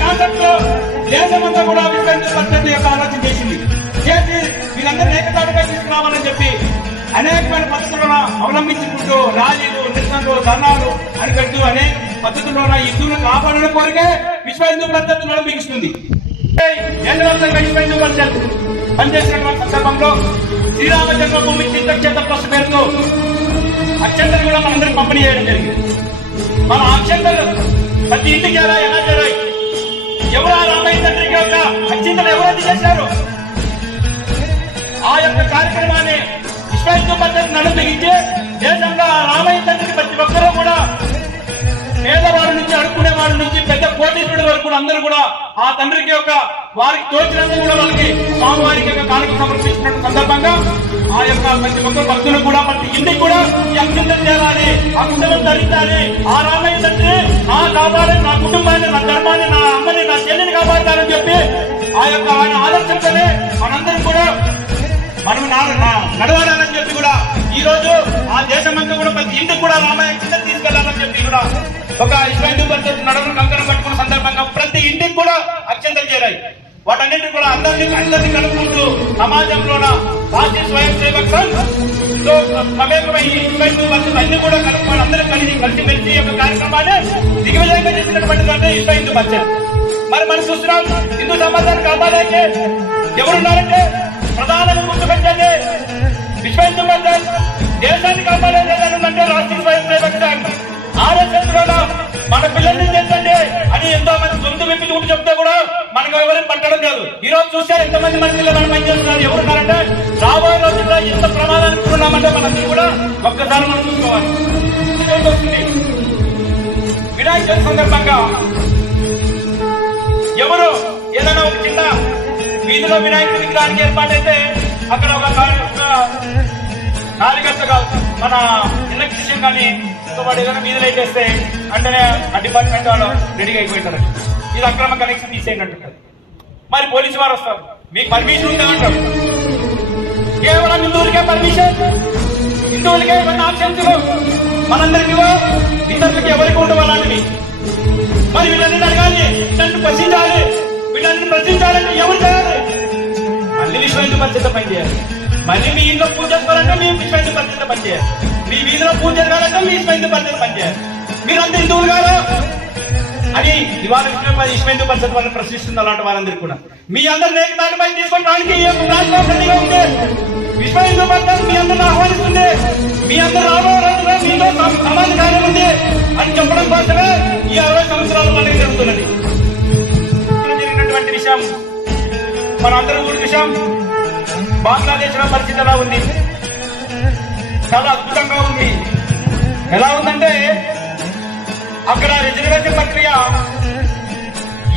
Concept లో దేశమంతా కూడా విశ్వ హిందూ పరిషత్ యొక్క ఆలోచన చేసింది. చేసి వీళ్ళందరూ ఏకతాటిపై తీసుకురావాలని చెప్పి అనేకమైన పద్ధతులను అవలంబించుకుంటూ ర్యాలీలు, నిరసనలు, ధర్నాలు అని పెడుతూ అనేక పద్ధతుల్లో హిందువులు కాపాడడం కోరికే విశ్వ హిందూ పరిషత్ నడిపిస్తుంది. విశ్వ హిందూ పరిషత్ పనిచేసినటువంటి సందర్భంలో శ్రీరామ జన్మభూమి తీర్థక్షేత్ర ట్రస్ట్ పేరుతో అక్షంతలు కూడా మనందరికి పంపిణీ చేయడం జరిగింది. మన అక్షంతలు ప్రతి ఇంటికి ఎలా చేరాయి? ఎవరు ఆ రామయ్య తండ్రికి యొక్క అక్షంతలు ఎవరైతే చేశారు ఆ యొక్క కార్యక్రమాన్ని విశ్వ హిందూ పరిషత్ నడిపించి దేశంలో ఆ రామయ్య తండ్రికి ప్రతి ఒక్కరూ కూడా పేదవాడి నుంచి అడుక్కునేవాడి నుంచి పెద్ద కోటీశ్వరుడి వరకు కూడా అందరూ కూడా ఆ తండ్రికి యొక్క వారికి తోచినందుకు కూడా వాళ్ళకి స్వామివారికి యొక్క కానుక సమర్పించినట్టు సందర్భంగా ఆ యొక్క ప్రతి ఒక్క భక్తులు కూడా ప్రతి ఇంటికి కూడా ఈ అక్షంతలు చేయాలి, ఆ కుటుంబం ధరించాలి, ఆ రామయ్య తండ్రి కాపాడాలి, నా కుటుంబాన్ని, నా ధర్మాన్ని, నా అమ్మని, నా చెల్లిని కాపాడాలని చెప్పి ఆ యొక్క ఆయన ఆదర్శంతోనే మనందరం కూడా మనం నడవాలని చెప్పి కూడా ఈ రోజు ఆ దేశమంతా కూడా ప్రతి ఇంటికి కూడా రామయ్య చింతలు తీసుకెళ్లాలని చెప్పి కూడా ఒక విశ్వ హిందూ పరిషత్ నడవను కంకణం పట్టుకున్న సందర్భంగా ప్రతి ఇంటికి కూడా అక్షంతలు చేరాయి. వాటన్నింటినీ కూడా అందరినీ కలుపుకుంటూ సమాజంలోన రాష్ట్రీయ స్వయం సేవక్ సంఘ్ మమేకమై విశ్వ హిందూ పరిషత్ అన్ని కూడా కలుపుకొని అందరూ కలిసి యొక్క కార్యక్రమాన్ని దిగ్విజయంగా చేసినటువంటి విశ్వ హిందూ పరిషత్. మరి మనం చూస్తున్నాం హిందూ సమాజాన్ని కాపాడాలంటే ఎవరున్నారంటే ప్రధానంగా గుర్తుపెట్టండి విశ్వ హిందూ పరిషత్ దేశాన్ని కాపాడేదంటే రాష్ట్రీయ స్వయం సేవక్ సంఘ్. RSS లో మన పిల్లల్ని తెచ్చండి అని ఎంతో మంది గొంతు విప్పి చూడు చెప్తే కూడా మనకు ఎవరైనా పట్టడం లేదు. ఈ రోజు చూస్తే ఎంతమంది మన పిల్లలు పనిచేస్తున్నారు, ఎవరున్నారంటే రాబోయే రోజుల్లో ఎంత ప్రమాదానికి ఉన్నామంటే మనందరూ కూడా ఒక్కసారి మనం చూసుకోవాలి. వినాయక చవితి సందర్భంగా ఎవరు ఏదైనా ఒక చిన్న వీధిలో వినాయకుడి విగ్రహానికి ఏర్పాటైతే అక్కడ ఒక కార్యకర్తగా మన ఎలక్ట్రీషియన్ కానీ వాడు ఏదైనా వీధులు వేసేస్తే అంటేనే ఆ డిపార్ట్మెంట్ వాళ్ళు రెడీగా అయిపోయింటారు. ఇది అక్రమ కనెక్షన్ తీసేయండి అంటారు. మరి పోలీసు వారు వస్తారు, మీకు పర్మిషన్ ఉందంటారు. కేవలం హిందువులకే పర్మిషన్, హిందువులకే ఇవన్నీ ఆక్షన్సులు, మనందరికీ ఇతరులకి ఎవరికి ఉండవాలని. మరి వీళ్ళని అడగాలి, వీళ్ళని ప్రశ్నించాలి, వీళ్ళని ప్రశ్నించాలంటే ఎవరు చేయాలి? మళ్ళీ విశ్వ హిందూ పరిషత్ పనిచేయాలి. మళ్ళీ మీ ఇంట్లో పూజ చేసుకోవాలంటే మీ విశ్వ హిందూ పరిషత్ పనిచేయాలి. మీ వీధిలో పూజ జరగాలంటే మీ విశ్వ హిందూ పరిషత్ పనిచేయాలి. మీరంతా హిందువులు కాదు అని ఇవాళ విశ్వ హిందూ పరిషత్ వాళ్ళని ప్రశ్నిస్తుంది. అలాంటి వారందరికీ కూడా మీ అందరు ఏకతాటిపై తీసుకోవడానికి రెడీగా ఉంది. విశ్వ హిందూ పరిషత్ మీ అందరిని ఆహ్వానిస్తుంది. మీ అందరు రాబోయే రోజుల్లో మీతో సమాజ కార్యం ఉంది అని చెప్పడం కోసమే ఈ 60 సంవత్సరాల పండుగ జరుగుతున్నది. జరిగినటువంటి విషయం మనందరం కూడా విషయం. బంగ్లాదేశ్ లో పరిస్థితి ఎలా ఉంది? చాలా అద్భుతంగా ఉంది. ఎలా ఉందంటే అక్కడ రిజర్వేషన్ ప్రక్రియ,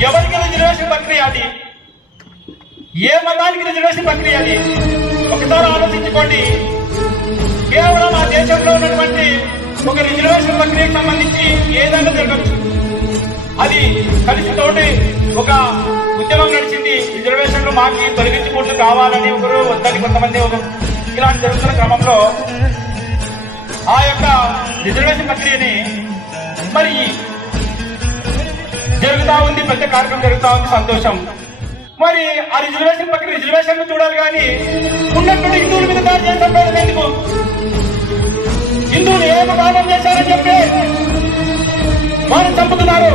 ఎవరికి రిజర్వేషన్ ప్రక్రియ అది, ఏ మతానికి రిజర్వేషన్ ప్రక్రియ అది ఒకసారి ఆలోచించుకోండి. కేవలం ఆ దేశంలో ఉన్నటువంటి ఒక రిజర్వేషన్ ప్రక్రియకు సంబంధించి ఏదైనా జరగచ్చు. అది కలిసి తోటి ఒక ఉద్యమం నడిచింది. రిజర్వేషన్లు మాకు తొలగించుకుంటూ కావాలని ఒకరు వద్దని కొంతమంది ఇలాంటి జరుగుతున్న క్రమంలో ఆ యొక్క రిజర్వేషన్ ప్రక్రియని మరి జరుగుతా ఉంది. పెద్ద కార్యక్రమం జరుగుతా ఉంది, సంతోషం. మరి ఆ రిజర్వేషన్ ప్రక్రియ రిజర్వేషన్ చూడాలి కానీ ఉన్నటువంటి హిందువుల మీద దాడి చేసిన ఎందుకు? హిందువులు ఏమి పాపం చేశారని చెప్పి వారు చంపుతున్నారు.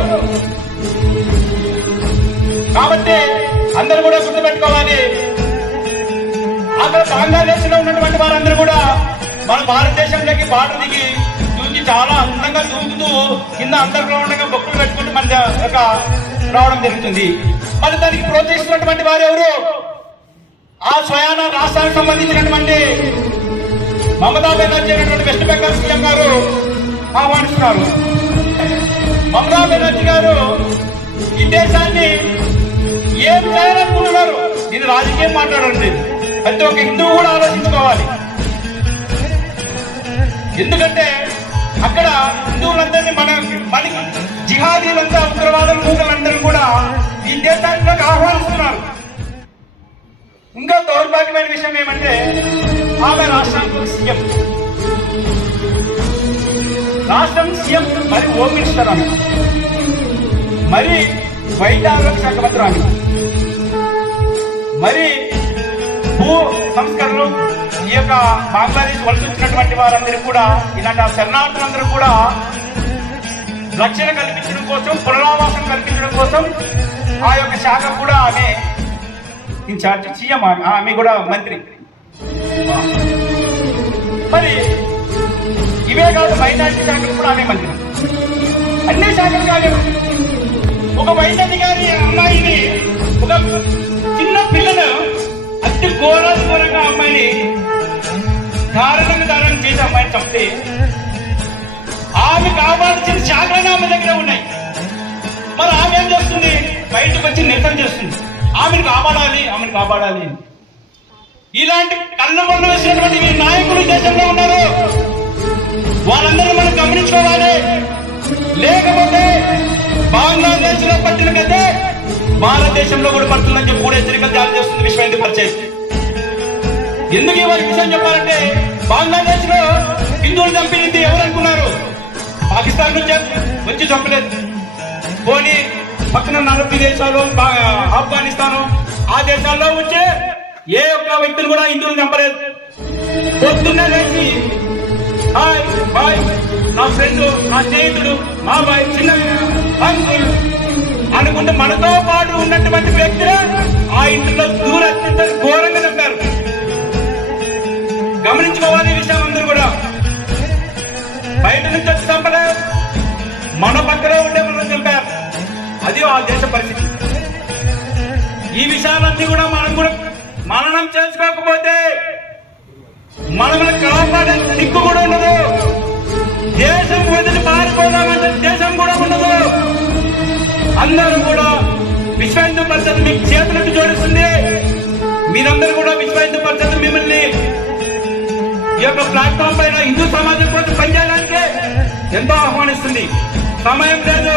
కాబట్టి అందరూ కూడా గుర్తుపెట్టుకోవాలి. అక్కడ బంగ్లాదేశ్ లో ఉన్నటువంటి వారందరూ కూడా మన భారతదేశంలోకి బాట దిగి దూకి చాలా అందంగా దూకుతూ కింద అండర్ గ్రౌండ్ గా బొక్కులు పెట్టుకుంటూ మన రావడం జరుగుతుంది. మరి దానికి ప్రోత్సహిస్తున్నటువంటి వారు ఎవరు? ఆ స్వయాన రాష్ట్రానికి సంబంధించినటువంటి మమతా బెనర్జీ అనేటువంటి వెస్ట్ బెంగాల్ సీఎం గారు ఆహ్వానిస్తున్నారు. మమతా బెనర్జీ గారు ఈ దేశాన్ని ఏం చేయాలనుకుంటున్నారు? ఇది రాజకీయం మాట్లాడండి. ప్రతి ఒక్క హిందువు కూడా ఆలోచించుకోవాలి. ఎందుకంటే అక్కడ హిందువులందరినీ మన జిహాదీలంతా ఉగ్రవాదులు మూకలందరూ కూడా ఈ దేశానికి ఆహ్వానిస్తున్నారు. ఇంకా దౌర్భాగ్యమైన విషయం ఏమంటే ఆమె రాష్ట్రానికి సీఎం, రాష్ట్రం సీఎం మరి హోమ్ మినిస్టర్ ఆమె. మరి వైద్య ఆరోగ్య శాఖ మంత్రి ఆమె. మరి భూ సంస్కరణలు ఈ యొక్క బంగ్లాదేశ్ వలస వచ్చినటువంటి వారందరికీ కూడా ఇలాంటి శరణార్థులందరూ కూడా రక్షణ కల్పించడం కోసం, పునరావాసం కల్పించడం కోసం ఆ యొక్క శాఖ కూడా ఆమె ఇన్ఛార్జ్, సీఎం ఆమె కూడా మంత్రి. మరి ఇవే కాదు, మైనార్టీ శాఖలు కూడా ఆమె మంత్రి. అన్ని శాఖలు కాదు. ఒక వైద్యాధికారి అమ్మాయిని, ఒక చిన్న పిల్లను అతి ఘోరంగా అమ్మాయిని దారుణం చేసి అమ్మాయిని చంపితే ఆమె కావాల్సిన శాఖలు ఆమె దగ్గర ఉన్నాయి. మరి ఆమె ఏం చేస్తుంది? బయటకు వచ్చి నిరసన చేస్తుంది. ఆమెను కాపాడాలి. ఇలాంటి కళ్ళు మొన్న వేసినటువంటి నాయకులు దేశంలో ఉన్నారు. వాళ్ళందరూ మనం గమనించుకోవాలి. లేకపోతే బంగ్లాదేశ్ లో పట్టిన కదే భారతదేశంలో కూడా పడుతుందని చెప్పి కూడా హెచ్చరికలు జారీ చేస్తుంది విశ్వ హిందూ పరిషత్. ఎందుకు ఈ విషయం చెప్పాలంటే, బంగ్లాదేశ్ లో హిందువులు చంపింది ఎవరు అనుకున్నారు? పాకిస్తాన్ నుంచి వచ్చి చంపలేదు. పోనీ పక్కన 40 దేశాలు, ఆఫ్ఘనిస్తాను, ఆ దేశాల్లో వచ్చే ఏ ఒక్క వ్యక్తిని కూడా హిందువులు చంపలేదు. పొద్దున్నే లేచి హాయ్ బాయ్, నా ఫ్రెండ్, నా స్నేహితుడు, మా బాయ్, చిన్న అంకుల్ అనుకుంటే మనతో పాటు ఉన్నటువంటి వ్యక్తులు ఆ ఇంట్లో అత్యంత ఘోరంగా చెప్పారు. గమనించుకోవాలి ఈ విషయం అందరూ కూడా. బయట నుంచి వచ్చి చంపలేదు, మన పక్కనే ఉండే మనం చంపారు. అది ఆ దేశ పరిస్థితి. ఈ విషయాలన్నీ కూడా మనం కూడా మననం చేసుకోకపోతే మనల్ని కాపాడే దిక్కు కూడా ఉండదు. దేశం వదిలి పారిపోదామంటే దేశం కూడా ఉండదు. అందరూ కూడా విశ్వ హిందూ పరిషత్ మీకు చేతులకు జోడిస్తుంది. మీరందరూ కూడా విశ్వ హిందూ పరిషత్ మిమ్మల్ని ఈ యొక్క ప్లాట్ఫామ్ పైన హిందూ సమాజం కోసం పనిచేయడానికి ఎంతో ఆహ్వానిస్తుంది. సమయం లేదు,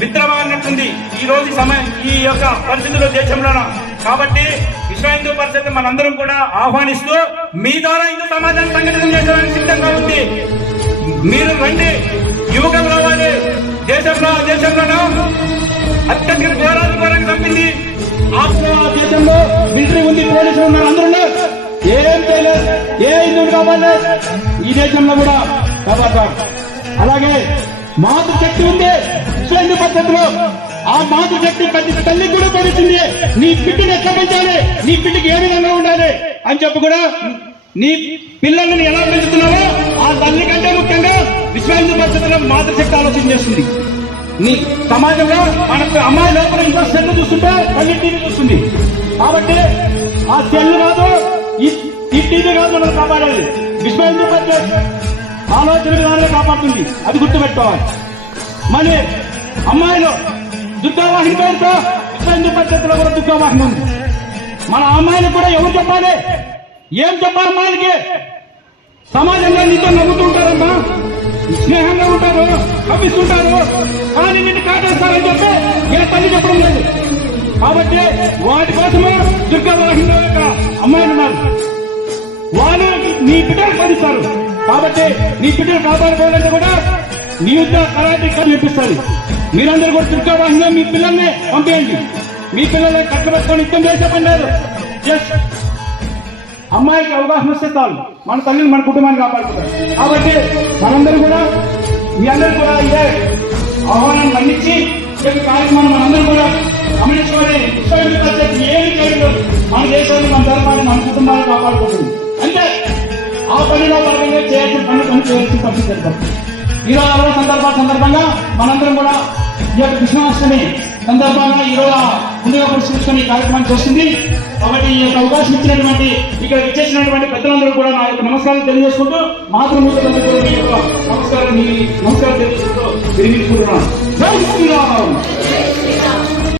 మిత్రమా అన్నట్టుంది ఈ రోజు సమయం, ఈ యొక్క పరిస్థితుల్లో దేశంలోన. కాబట్టి విశ్వ హిందూ పరిషత్ మనందరం కూడా ఆహ్వానిస్తూ మీ ద్వారా హిందూ సమాజాన్ని సంఘటితం చేయడానికి సిద్ధంగా ఉంది. మీరు రండి, యువకులు రావాలి. దేశంలోనూ అత్యంత ఘోరంగా చంపింది. ఆ దేశంలో మిలిటరీ ఉంది, పోలీసులు ఉన్నారు, అందరూ ఏం చేయలేదు. ఏ హిందువులు కాపాడలేదు. ఈ దేశంలో కూడా కాపాడతారు. అలాగే మాతృశక్తి ఉంది విశ్వ హిందూ పరిషత్తులో. ఆ మాతృశక్తి ప్రతి తల్లికి కూడా తెలుస్తుంది. నీ బిడ్డను ఎట్లా పెంచాలి, నీ బిడ్డకి ఏ విధంగా ఉండాలి అని చెప్పి కూడా, నీ పిల్లల్ని ఎలా పెంచుతున్నావో ఆ తల్లి కంటే ముఖ్యంగా విశ్వ హిందూ పరిషత్తులో మాతృశక్తి ఆలోచన చేస్తుంది. నీ సమాజంలో మనకు అమ్మాయి లోపల ఇంకో సెల్ చూస్తుంటే తల్లి టీవీ చూస్తుంది. కాబట్టి ఆ సెల్ కాదు, ఈ టీవీ కాదు మనం కాపాడాలి. విశ్వ హిందూ పరిషత్ ఆలోచన విధానాలే కాపాడుతుంది. అది గుర్తుపెట్టుకోవాలి. మళ్ళీ అమ్మాయిలు దుర్గావాహిని పేరుతో విశ్వ హిందూ పరిషత్తులో కూడా దుర్గావాహిని ఉంది. మన అమ్మాయిలకు కూడా ఎవరు చెప్పాలి, ఏం చెప్పాలి? అమ్మాయిలకి సమాజంలో నీతో నవ్వుతూ ఉంటారమ్మా, స్నేహంగా ఉంటారు, కప్పిస్తుంటారు, కానీ నిన్ను కాటేస్తారని చెప్పి ఏ తల్లి చెప్పడం లేదు. కాబట్టి వాటి కోసమే దుర్గావాహిని యొక్క అమ్మాయిలు ఉన్నారు. వాళ్ళు నీ బిడ్డలు సాధిస్తారు. కాబట్టి నీ బిడ్డలు కాపాడుకోవాలంటే కూడా నీ యుద్ధ కరాటే నేర్పిస్తారు. మీరందరూ కూడా దుర్గావాహినిలో మీ పిల్లల్ని పంపేయండి. మీ పిల్లల్ని కట్టబెట్టుకొని యుద్ధం చేసే పని లేదు. జస్ట్ అమ్మాయికి అవకాశం వస్తే చాలు, మన తల్లిని మన కుటుంబాన్ని కాపాడుకుంటారు. కాబట్టి మనందరూ కూడా, మీ అందరూ కూడా ఇదే ఆహ్వానాన్ని మన్నించి ఈ కార్యక్రమం మనందరూ కూడా గమనించుకొని విశ్వ హిందూ పరిషత్ ఏమి చేయలేదు, మన దేశాన్ని, మన ధర్మాన్ని, మన కుటుంబాన్ని కాపాడుకుంటుంది. అంటే ఆ పనిలో భాగంగా చేయాల్సిన పని చేయాల్సిన పరిస్థితి. ఈరోజు సందర్భంగా మనందరం కూడా ఈ యొక్క కృష్ణాష్టమి సందర్భంగా ఈరోజు ముందుగా పురస్కరించుకొని ఈ కార్యక్రమాన్ని చేస్తుంది. కాబట్టి ఈ యొక్క అవకాశం ఇచ్చినటువంటి, ఇక్కడ ఇచ్చేసినటువంటి పెద్దలందరూ కూడా నా యొక్క నమస్కారాలు తెలియజేసుకుంటూ, మాతృమూర్తులందరూ కూడా మీ యొక్క నమస్కారం తెలియజేసుకుంటూ విరమించుకుంటున్నాను. జై శ్రీరామ్.